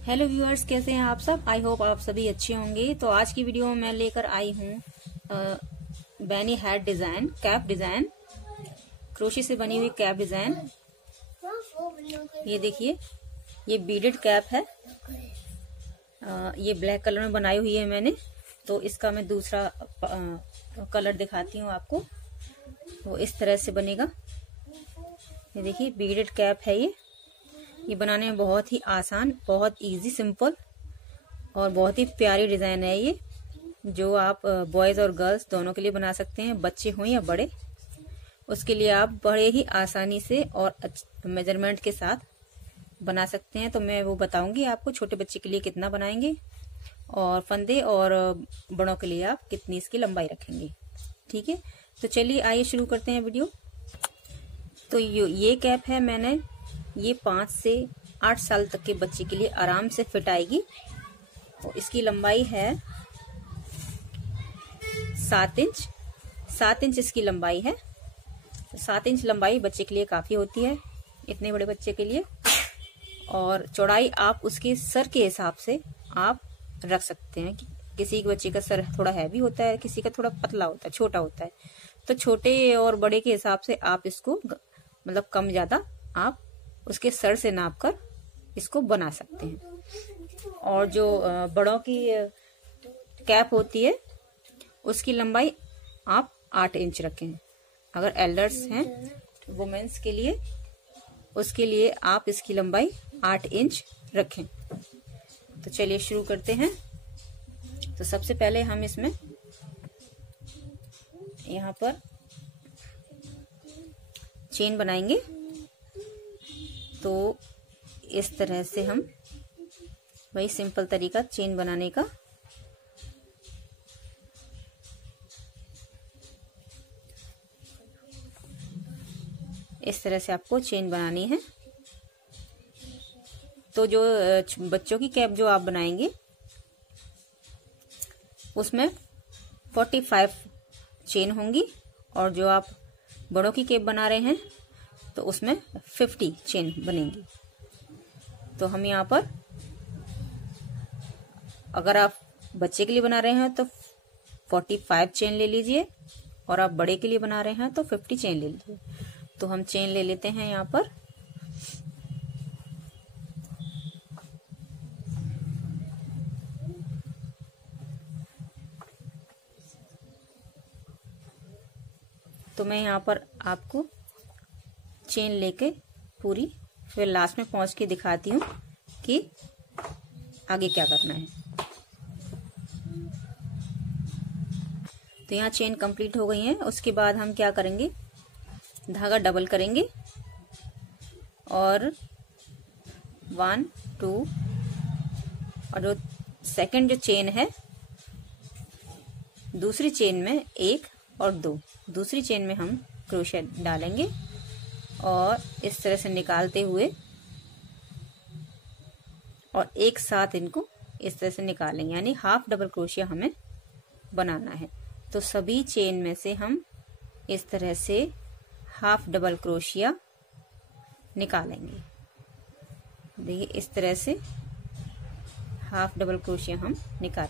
Hello viewers, कैसे हैं आप सब। आई होप आप सभी अच्छे होंगे। तो आज की वीडियो में मैं लेकर आई हूँ beanie hat design, cap design, crochet से बनी हुई कैप डिजाइन। ये देखिए, ये बीडेड कैप है। ये ब्लैक कलर में बनाई हुई है मैंने। तो इसका मैं दूसरा कलर दिखाती हूँ आपको। वो इस तरह से बनेगा। ये देखिए, बीडेड कैप है ये बनाने में बहुत ही आसान, बहुत इजी, सिंपल और बहुत ही प्यारी डिजाइन है ये, जो आप बॉयज और गर्ल्स दोनों के लिए बना सकते हैं, बच्चे हों या बड़े। उसके लिए आप बड़े ही आसानी से और मेजरमेंट के साथ बना सकते हैं। तो मैं वो बताऊंगी आपको छोटे बच्चे के लिए कितना बनाएंगे और फंदे, और बड़ों के लिए आप कितनी इसकी लंबाई रखेंगे। ठीक है, तो चलिए आइए शुरू करते हैं वीडियो। तो ये कैप है, मैंने ये 5 से 8 साल तक के बच्चे के लिए आराम से फिट आएगी। और इसकी लंबाई है 7 इंच। 7 इंच इसकी लंबाई है। 7 इंच लंबाई बच्चे के लिए काफी होती है, इतने बड़े बच्चे के लिए। और चौड़ाई आप उसके सर के हिसाब से आप रख सकते हैं। किसी के बच्चे का सर थोड़ा हैवी होता है, किसी का थोड़ा पतला होता है, छोटा होता है। तो छोटे और बड़े के हिसाब से आप इसको मतलब कम ज्यादा आप उसके सर से नापकर इसको बना सकते हैं। और जो बड़ों की कैप होती है उसकी लंबाई आप 8 इंच रखें। अगर एल्डर्स हैं, वुमेन्स के लिए, उसके लिए आप इसकी लंबाई 8 इंच रखें। तो चलिए शुरू करते हैं। तो सबसे पहले हम इसमें यहाँ पर चेन बनाएंगे। तो इस तरह से हम, वही सिंपल तरीका चेन बनाने का। इस तरह से आपको चेन बनानी है। तो जो बच्चों की कैप जो आप बनाएंगे उसमें 45 चेन होंगी, और जो आप बड़ों की कैप बना रहे हैं तो उसमें 50 चेन बनेंगी। तो हम यहाँ पर, अगर आप बच्चे के लिए बना रहे हैं तो 45 चेन ले लीजिए, और आप बड़े के लिए बना रहे हैं तो 50 चेन ले लीजिए। तो हम चेन ले लेते हैं यहाँ पर। तो मैं यहाँ पर आपको चेन लेके पूरी, फिर लास्ट में पहुंच के दिखाती हूँ कि आगे क्या करना है। तो यहाँ चेन कंप्लीट हो गई है। उसके बाद हम क्या करेंगे, धागा डबल करेंगे और 1 2, और जो सेकंड जो चेन है, दूसरी चेन में 1 और 2, दूसरी चेन में हम क्रोशे डालेंगे और इस तरह से निकालते हुए और एक साथ इनको इस तरह से निकालेंगे, यानी हाफ डबल क्रोशिया हमें बनाना है। तो सभी चेन में से हम इस तरह से हाफ डबल क्रोशिया निकालेंगे। देखिए, इस तरह से हाफ डबल क्रोशिया हम निकाल,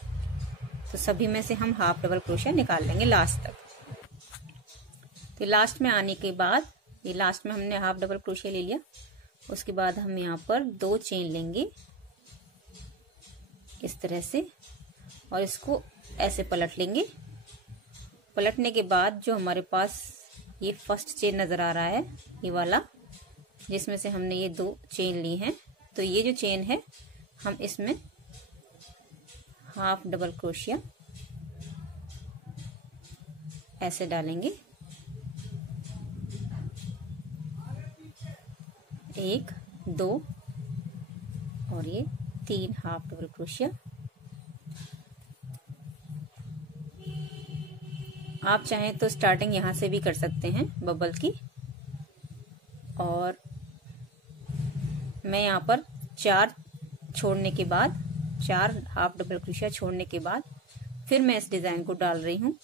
तो सभी में से हम हाफ डबल क्रोशिया निकाल लेंगे लास्ट तक। तो लास्ट में आने के बाद, ये लास्ट में हमने हाफ डबल क्रोशिया ले लिया। उसके बाद हम यहाँ पर 2 चेन लेंगे इस तरह से, और इसको ऐसे पलट लेंगे। पलटने के बाद जो हमारे पास ये फर्स्ट चेन नजर आ रहा है, ये वाला, जिसमें से हमने ये 2 चेन ली हैं, तो ये जो चेन है हम इसमें हाफ डबल क्रोशिया ऐसे डालेंगे। 1 2 और ये 3 हाफ डबल क्रोशिया। आप चाहें तो स्टार्टिंग यहां से भी कर सकते हैं बबल की। और मैं यहाँ पर 4 छोड़ने के बाद, 4 हाफ डबल क्रोशिया छोड़ने के बाद फिर मैं इस डिजाइन को डाल रही हूँ।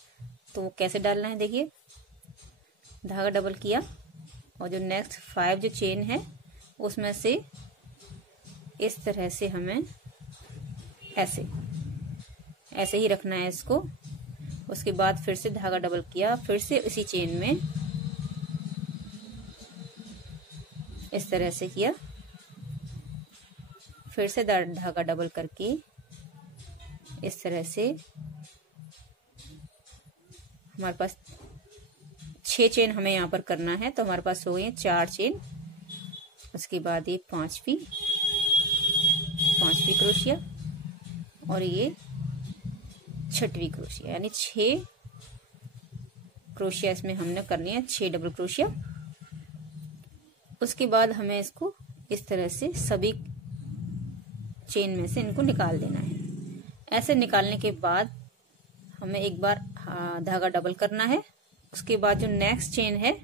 तो कैसे डालना है, देखिए, धागा डबल किया और जो नेक्स्ट 5 जो चेन है उसमें से इस तरह से हमें ऐसे ऐसे ही रखना है इसको। उसके बाद फिर से धागा डबल किया, फिर से इसी चेन में इस तरह से किया, फिर से धागा डबल करके इस तरह से हमारे पास 6 चेन हमें यहाँ पर करना है। तो हमारे पास हो गए 4 चेन। उसके बाद ये पांचवी क्रोशिया और ये छठवीं क्रोशिया, यानी 6 क्रोशिया इसमें हमने करनी है, 6 डबल क्रोशिया। उसके बाद हमें इसको इस तरह से सभी चेन में से इनको निकाल देना है। ऐसे निकालने के बाद हमें एक बार धागा डबल करना है। उसके बाद जो नेक्स्ट चेन है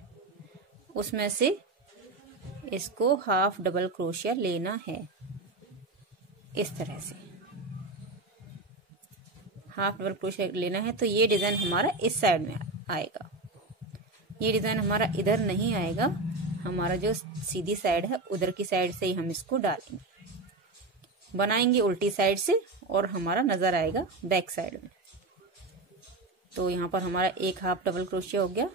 उसमें से इसको हाफ डबल क्रोशिया लेना है। इस तरह से हाफ डबल क्रोशिया लेना है। तो ये डिजाइन हमारा इस साइड में आएगा, ये डिजाइन हमारा इधर नहीं आएगा। हमारा जो सीधी साइड है उधर की साइड से ही हम इसको डालेंगे, बनाएंगे उल्टी साइड से, और हमारा नजर आएगा बैक साइड में। तो यहाँ पर हमारा एक हाफ डबल क्रोशिया हो गया,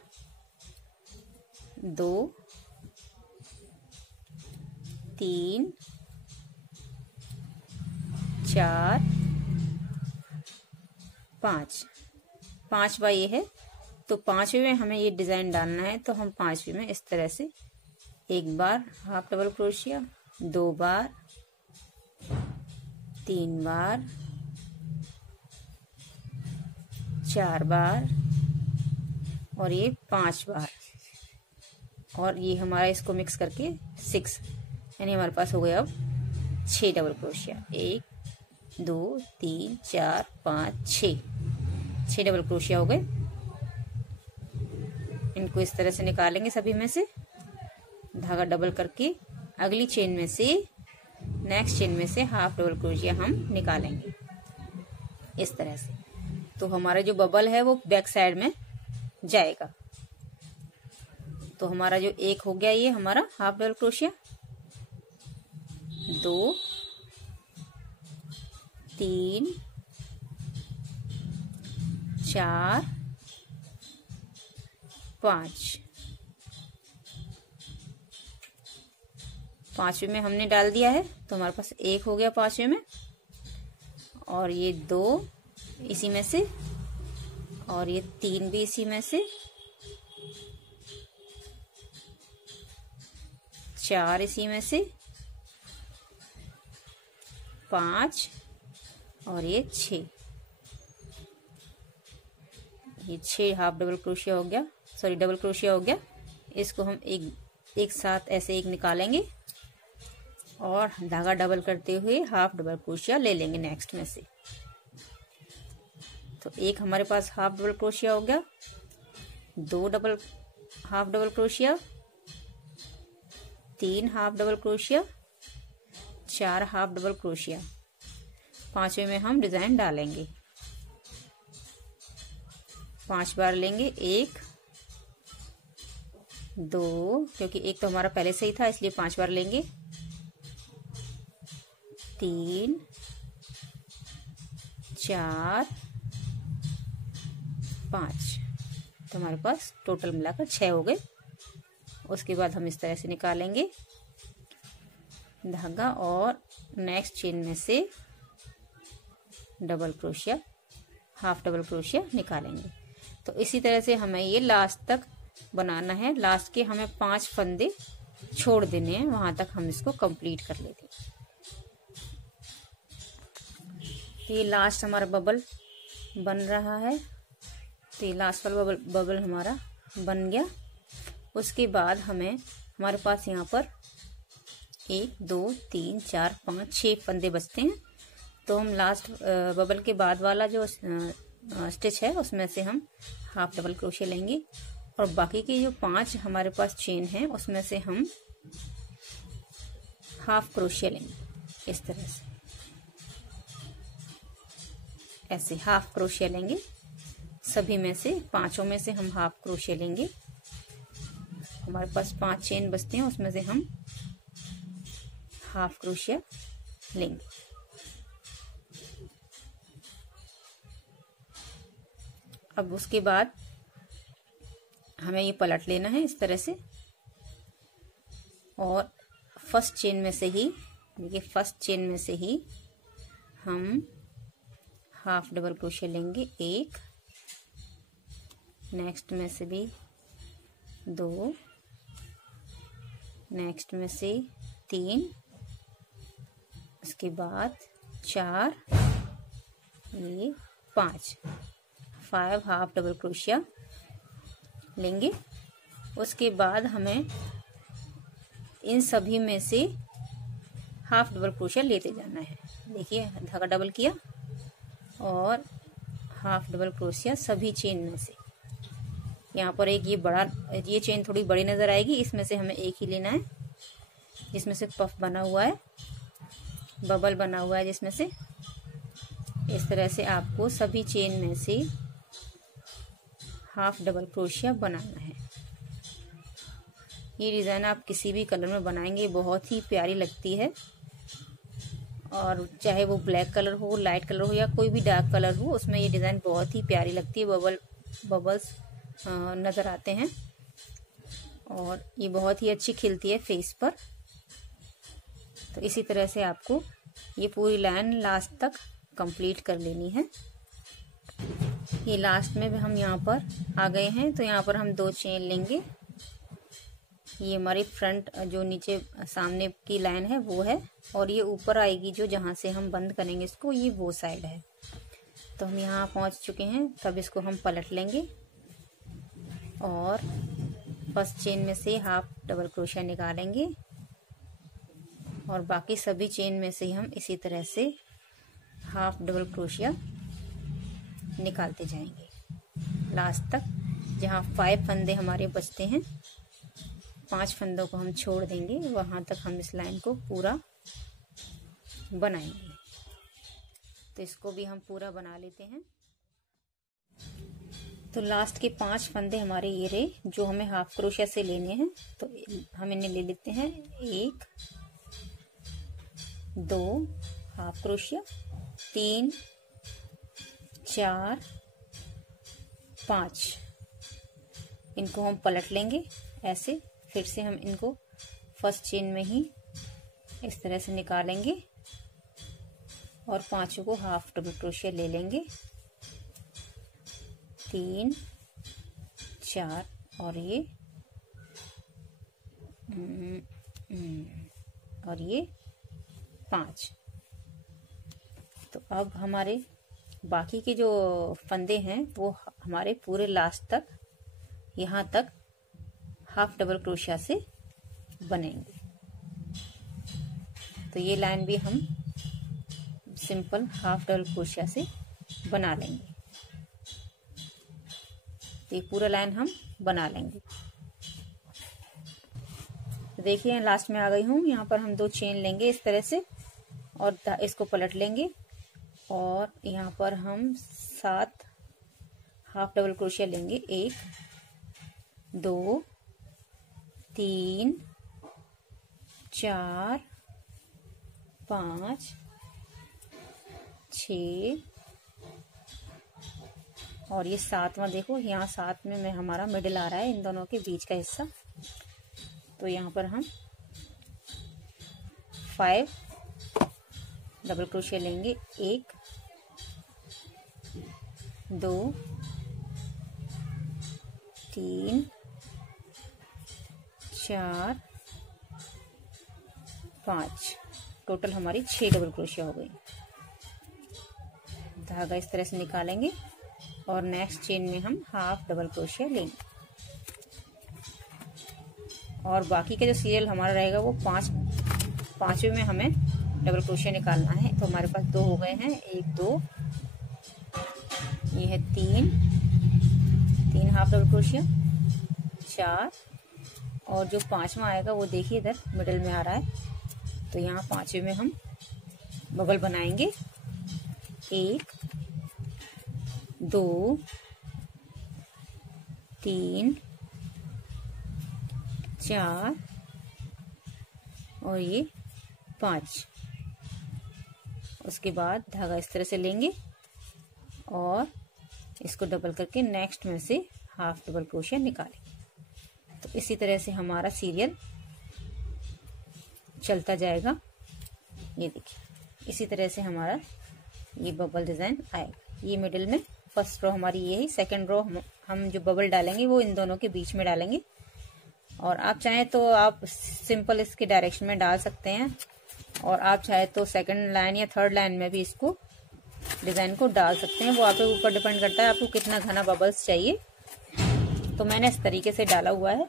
2 3 4 5, 5वां ये है। तो 5वें में हमें ये डिजाइन डालना है। तो हम 5वें में इस तरह से एक बार हाफ डबल क्रोशिया, 2 बार, 3 बार, 4 बार और ये 5 बार, और ये हमारा इसको मिक्स करके 6, यानी हमारे पास हो गया अब 6 डबल क्रोशिया। 1 2 3 4 5 6 डबल क्रोशिया हो गए। इनको इस तरह से निकालेंगे सभी में से, धागा डबल करके अगली चेन में से, नेक्स्ट चेन में से हाफ डबल क्रोशिया हम निकालेंगे इस तरह से। तो हमारा जो बबल है वो बैक साइड में जाएगा। तो हमारा जो एक हो गया ये हमारा हाफ डबल क्रोशिया, 2 3 4 5, 5वें में हमने डाल दिया है। तो हमारे पास एक हो गया 5वें में, और ये 2 इसी में से, और ये 3 भी इसी में से, 4 इसी में से, 5 और ये 6, ये 6 हाफ डबल क्रोशिया हो गया, सॉरी डबल क्रोशिया हो गया। इसको हम एक साथ ऐसे एक निकालेंगे और धागा डबल करते हुए हाफ डबल क्रोशिया ले लेंगे नेक्स्ट में से। तो एक हमारे पास हाफ डबल क्रोशिया हो गया, 2 हाफ डबल क्रोशिया, 3 हाफ डबल क्रोशिया, 4 हाफ डबल क्रोशिया। 5वें में हम डिजाइन डालेंगे, 5 बार लेंगे, 1 2, क्योंकि एक तो हमारा पहले से ही था इसलिए 5 बार लेंगे, 3 4 5। तो हमारे पास टोटल मिलाकर 6 हो गए। उसके बाद हम इस तरह से निकालेंगे धागा और नेक्स्ट चेन में से double crochet, half double crochet निकालेंगे। तो इसी तरह से हमें ये लास्ट तक बनाना है। लास्ट के हमें 5 फंदे छोड़ देने हैं, वहां तक हम इसको कंप्लीट कर लेते हैं। तो ये लास्ट हमारा बबल बन रहा है। तो ये लास्ट वाला बबल हमारा बन गया। उसके बाद हमारे पास यहाँ पर 1 2 3 4 5 6 फंदे बचते हैं। तो हम लास्ट बबल के बाद वाला जो स्टिच है उसमें से हम हाफ डबल क्रोशिया लेंगे, और बाकी के जो 5 हमारे पास चेन है उसमें से हम हाफ क्रोशिया लेंगे। इस तरह से ऐसे हाफ क्रोशिया लेंगे, सभी में से 5 में से हम हाफ क्रोशिया लेंगे। हमारे पास 5 चेन बचते हैं, उसमें से हम हाफ क्रोशिया लेंगे। अब उसके बाद हमें ये पलट लेना है इस तरह से, और फर्स्ट चेन में से ही, देखिए फर्स्ट चेन में से ही हम हाफ डबल क्रोशिया लेंगे, एक, नेक्स्ट में से भी 2, नेक्स्ट में से 3, उसके बाद 4, ये 5 हाफ डबल क्रोशिया लेंगे। उसके बाद हमें इन सभी में से हाफ डबल क्रोशिया लेते जाना है। देखिए धागा डबल किया और हाफ डबल क्रोशिया सभी चेन में से। यहाँ पर एक ये चेन थोड़ी बड़ी नजर आएगी, इसमें से हमें एक ही लेना है जिसमें से पफ बना हुआ है, बबल बना हुआ है जिसमें से। इस तरह से आपको सभी चेन में से हाफ डबल क्रोशिया बनाना है। ये डिज़ाइन आप किसी भी कलर में बनाएंगे बहुत ही प्यारी लगती है, और चाहे वो ब्लैक कलर हो, लाइट कलर हो, या कोई भी डार्क कलर हो, उसमें ये डिज़ाइन बहुत ही प्यारी लगती है। बबल्स नज़र आते हैं और ये बहुत ही अच्छी खिलती है फेस पर। तो इसी तरह से आपको ये पूरी लाइन लास्ट तक कंप्लीट कर लेनी है। ये लास्ट में भी हम यहाँ पर आ गए हैं, तो यहाँ पर हम 2 चेन लेंगे। ये हमारी फ्रंट जो नीचे सामने की लाइन है वो है, और ये ऊपर आएगी जो जहाँ से हम बंद करेंगे इसको, ये वो साइड है। तो हम यहाँ पहुँच चुके हैं, तब इसको हम पलट लेंगे और फर्स्ट चेन में से हाफ डबल क्रोशिया निकालेंगे, और बाकी सभी चेन में से हम इसी तरह से हाफ डबल क्रोशिया निकालते जाएंगे लास्ट तक। जहाँ 5 फंदे हमारे बचते हैं, 5 फंदों को हम छोड़ देंगे, वहां तक हम इस लाइन को पूरा बनाएंगे। तो इसको भी हम पूरा बना लेते हैं। तो लास्ट के 5 फंदे हमारे ये रहे जो हमें हाफ क्रोशिया से लेने हैं। तो हम इन्हें ले लेते हैं, 1, 2 हाफ क्रोशिया, 3, 4, 5। इनको हम पलट लेंगे ऐसे। फिर से हम इनको फर्स्ट चेन में ही इस तरह से निकालेंगे और 5 को हाफ डबल क्रोशिया ले लेंगे, 3, 4 और ये 5। तो अब हमारे बाकी के जो फंदे हैं वो हमारे पूरे लास्ट तक, यहाँ तक हाफ डबल क्रोशिया से बनेंगे। तो ये लाइन भी हम सिंपल हाफ डबल क्रोशिया से बना लेंगे। तो ये पूरा लाइन हम बना लेंगे। तो देखिए लास्ट में आ गई हूँ। यहाँ पर हम 2 चेन लेंगे इस तरह से और इसको पलट लेंगे, और यहाँ पर हम 7 हाफ डबल क्रोशिया लेंगे, 1, 2, 3, 4, 5, 6 और ये 7वां। देखो यहाँ 7 में हमारा मिडिल आ रहा है, इन दोनों के बीच का हिस्सा। तो यहाँ पर हम 5 डबल क्रोशिया लेंगे, 1, 2, 3, 4, 5। टोटल हमारी 6 डबल क्रोशिया हो गई। धागा इस तरह से निकालेंगे और नेक्स्ट चेन में हम हाफ डबल क्रोशिया लेंगे, और बाकी का जो सीरियल हमारा रहेगा वो 5वें में हमें डबल क्रोशिया निकालना है। तो हमारे पास 2 हो गए हैं, 1, 2, ये है 3 हाफ डबल क्रोशिया, 4, और जो 5वां आएगा वो देखिए इधर मिडिल में आ रहा है। तो यहाँ 5वें में हम बबल बनाएंगे, 1, 2, 3, 4 और ये 5। उसके बाद धागा इस तरह से लेंगे और इसको डबल करके नेक्स्ट में से हाफ डबल क्रोशिया निकालेंगे। तो इसी तरह से हमारा सीरियल चलता जाएगा। ये देखिए इसी तरह से हमारा ये बबल डिजाइन आएगा। ये मिडिल में फर्स्ट रो हमारी ये है। सेकंड रो हम जो बबल डालेंगे वो इन दोनों के बीच में डालेंगे, और आप चाहें तो आप सिंपल इसके डायरेक्शन में डाल सकते हैं, और आप चाहे तो सेकंड लाइन या थर्ड लाइन में भी इसको डिजाइन को डाल सकते हैं। वो आपके ऊपर डिपेंड करता है आपको कितना घना बबल्स चाहिए। तो मैंने इस तरीके से डाला हुआ है।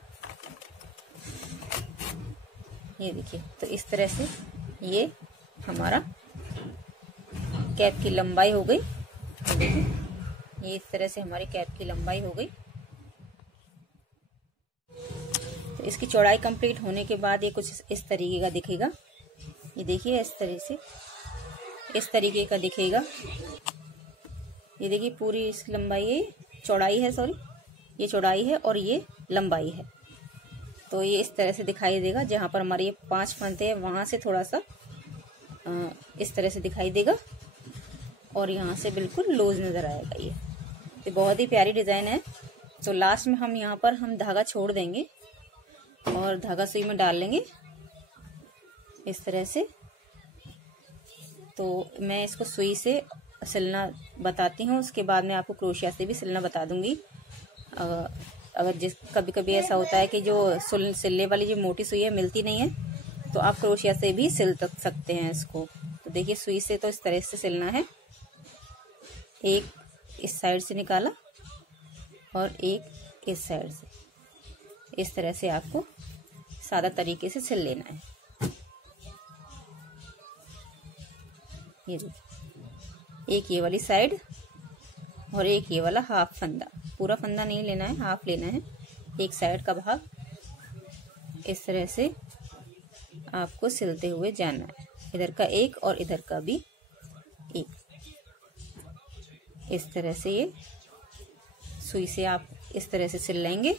ये देखिए, तो इस तरह से ये हमारा कैप की लंबाई हो गई। देखिए ये इस तरह से हमारी कैप की लंबाई हो गई। तो इसकी चौड़ाई कंप्लीट होने के बाद ये कुछ इस तरीके का दिखेगा। ये देखिए इस तरह से इस तरीके का दिखेगा। ये देखिए पूरी इसकी लंबाई है, चौड़ाई है, सॉरी ये चौड़ाई है और ये लंबाई है। तो ये इस तरह से दिखाई देगा। जहां पर हमारे ये 5 फंदे हैं वहां से थोड़ा सा इस तरह से दिखाई देगा, और यहाँ से बिल्कुल लूज नजर आएगा। ये बहुत ही प्यारी डिजाइन है। तो लास्ट में हम यहाँ पर हम धागा छोड़ देंगे और धागा सुई में डाल लेंगे इस तरह से। तो मैं इसको सुई से सिलना बताती हूँ, उसके बाद मैं आपको क्रोशिया से भी सिलना बता दूंगी। अगर कभी कभी ऐसा होता है कि जो सिलने वाली जो मोटी सुई है मिलती नहीं है, तो आप क्रोशिया से भी सिल सकते हैं इसको। तो देखिए सुई से तो इस तरह से सिलना है। एक इस साइड से निकाला और एक इस साइड से, इस तरह से आपको सादा तरीके से सिल लेना है। ये देखिए एक ये वाली साइड और एक ये वाला हाफ फंदा। पूरा फंदा नहीं लेना है, हाफ लेना है। एक साइड का भाग इस तरह से आपको सिलते हुए जाना है। इधर का एक और इधर का भी एक। इस तरह से ये सुई से आप इस तरह से सिल लेंगे।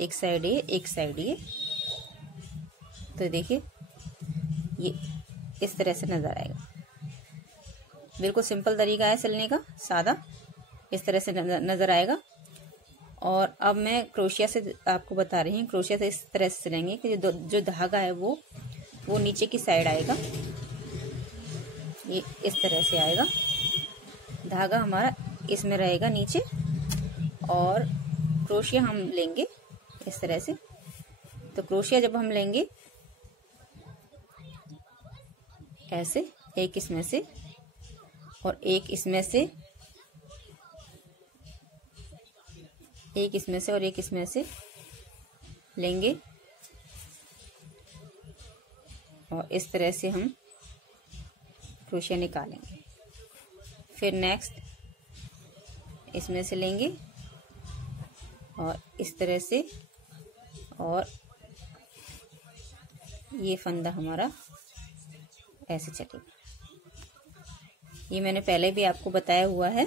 एक साइड ये, एक साइड ये। तो देखिए ये इस तरह से नजर आएगा। बिल्कुल सिंपल तरीका है सिलने का, सादा इस तरह से नजर आएगा। और अब मैं क्रोशिया से आपको बता रही हूँ। क्रोशिया से इस तरह से सिलेंगे कि जो धागा है वो नीचे की साइड आएगा। ये इस तरह से आएगा। धागा हमारा इसमें रहेगा नीचे, और क्रोशिया हम लेंगे इस तरह से। तो क्रोशिया जब हम लेंगे ऐसे, एक इसमें से और एक इसमें से, एक इसमें से और एक इसमें से लेंगे, और इस तरह से हम क्रोशिया निकालेंगे। फिर नेक्स्ट इसमें से लेंगे और इस तरह से, और ये फंदा हमारा ऐसे चलेगा। ये मैंने पहले भी आपको बताया हुआ है।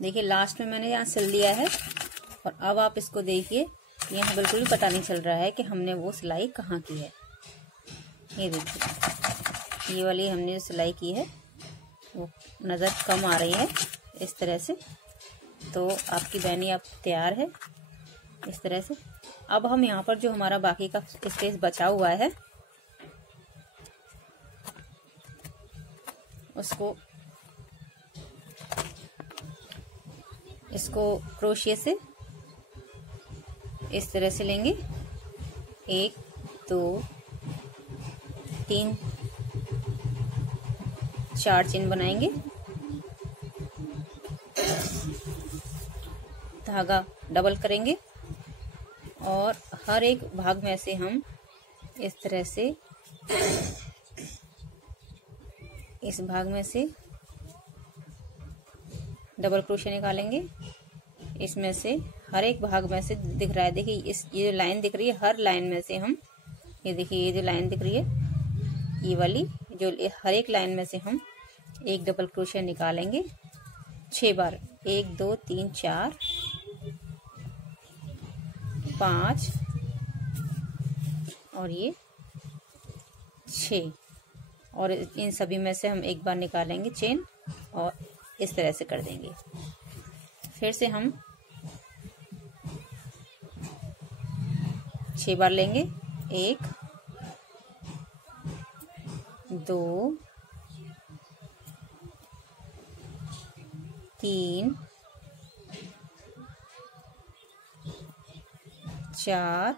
देखिए लास्ट में मैंने यहाँ सिल दिया है, और अब आप इसको देखिए, यहाँ बिल्कुल भी पता नहीं चल रहा है कि हमने वो सिलाई कहाँ की है। ये देखिए ये वाली हमने जो सिलाई की है वो नज़र कम आ रही है इस तरह से। तो आपकी बैनी अब तैयार है इस तरह से। अब हम यहाँ पर जो हमारा बाकी का स्पेस बचा हुआ है इसको क्रोशिया से इस तरह से लेंगे। 1 2 3 4 चेन बनाएंगे। धागा डबल करेंगे और हर एक भाग में से हम इस तरह से इस भाग में से डबल क्रोशिया निकालेंगे। इसमें से हर एक भाग में से दिख रहा है। देखिए ये जो लाइन दिख रही है, हर लाइन में से हम, ये देखिए ये जो लाइन दिख रही है, ये वाली जो हर एक लाइन में से हम एक डबल क्रोशिया निकालेंगे 6 बार। 1 2 3 4 5 और ये 6, और इन सभी में से हम एक बार निकालेंगे चेन और इस तरह से कर देंगे। फिर से हम 6 बार लेंगे। 1 2 3 4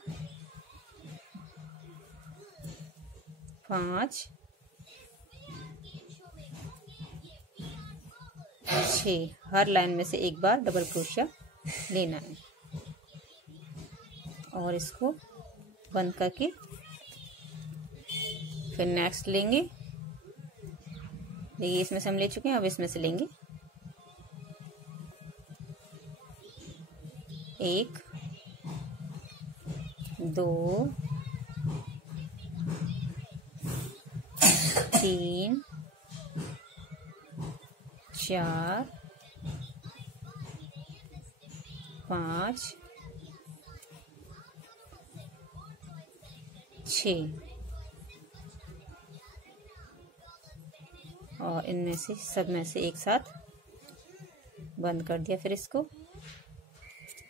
5 6, हर लाइन में से एक बार डबल क्रोशिया लेना है और इसको बंद करके फिर नेक्स्ट लेंगे। देखिए इसमें से हम ले चुके हैं, अब इसमें से लेंगे। 1 2 3 4 5 6, और इनमें से सब में से एक साथ बंद कर दिया। फिर इसको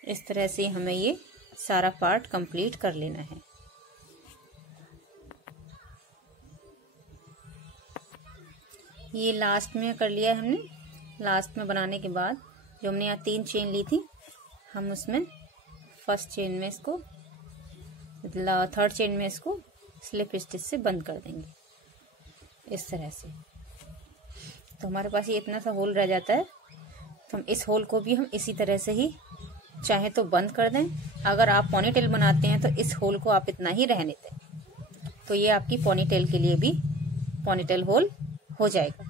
इस तरह से हमें ये सारा पार्ट कंप्लीट कर लेना है। ये लास्ट में कर लिया है हमने। लास्ट में बनाने के बाद जो हमने यहाँ 3 चेन ली थी, हम उसमें फर्स्ट चेन में इसको, थर्ड चेन में इसको स्लिप स्टिच से बंद कर देंगे इस तरह से। तो हमारे पास ये इतना सा होल रह जाता है, तो हम इस होल को भी हम इसी तरह से ही चाहे तो बंद कर दें। अगर आप पोनीटेल बनाते हैं तो इस होल को आप इतना ही रहने दें, तो ये आपकी पोनीटेल के लिए भी पोनीटेल होल हो जाएगा।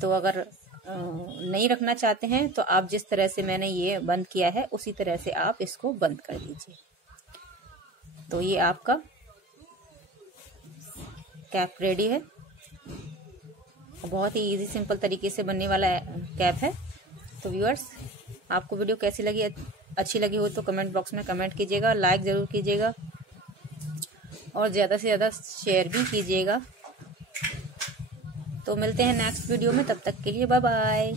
तो अगर नहीं रखना चाहते हैं तो आप जिस तरह से मैंने ये बंद किया है उसी तरह से आप इसको बंद कर दीजिए। तो ये आपका कैप रेडी है। बहुत ही इजी सिंपल तरीके से बनने वाला कैप है। तो व्यूअर्स, आपको वीडियो कैसी लगी, अच्छी लगी हो तो कमेंट बॉक्स में कमेंट कीजिएगा, लाइक ज़रूर कीजिएगा और ज़्यादा से ज़्यादा शेयर भी कीजिएगा। तो मिलते हैं नेक्स्ट वीडियो में, तब तक के लिए बाय बाय।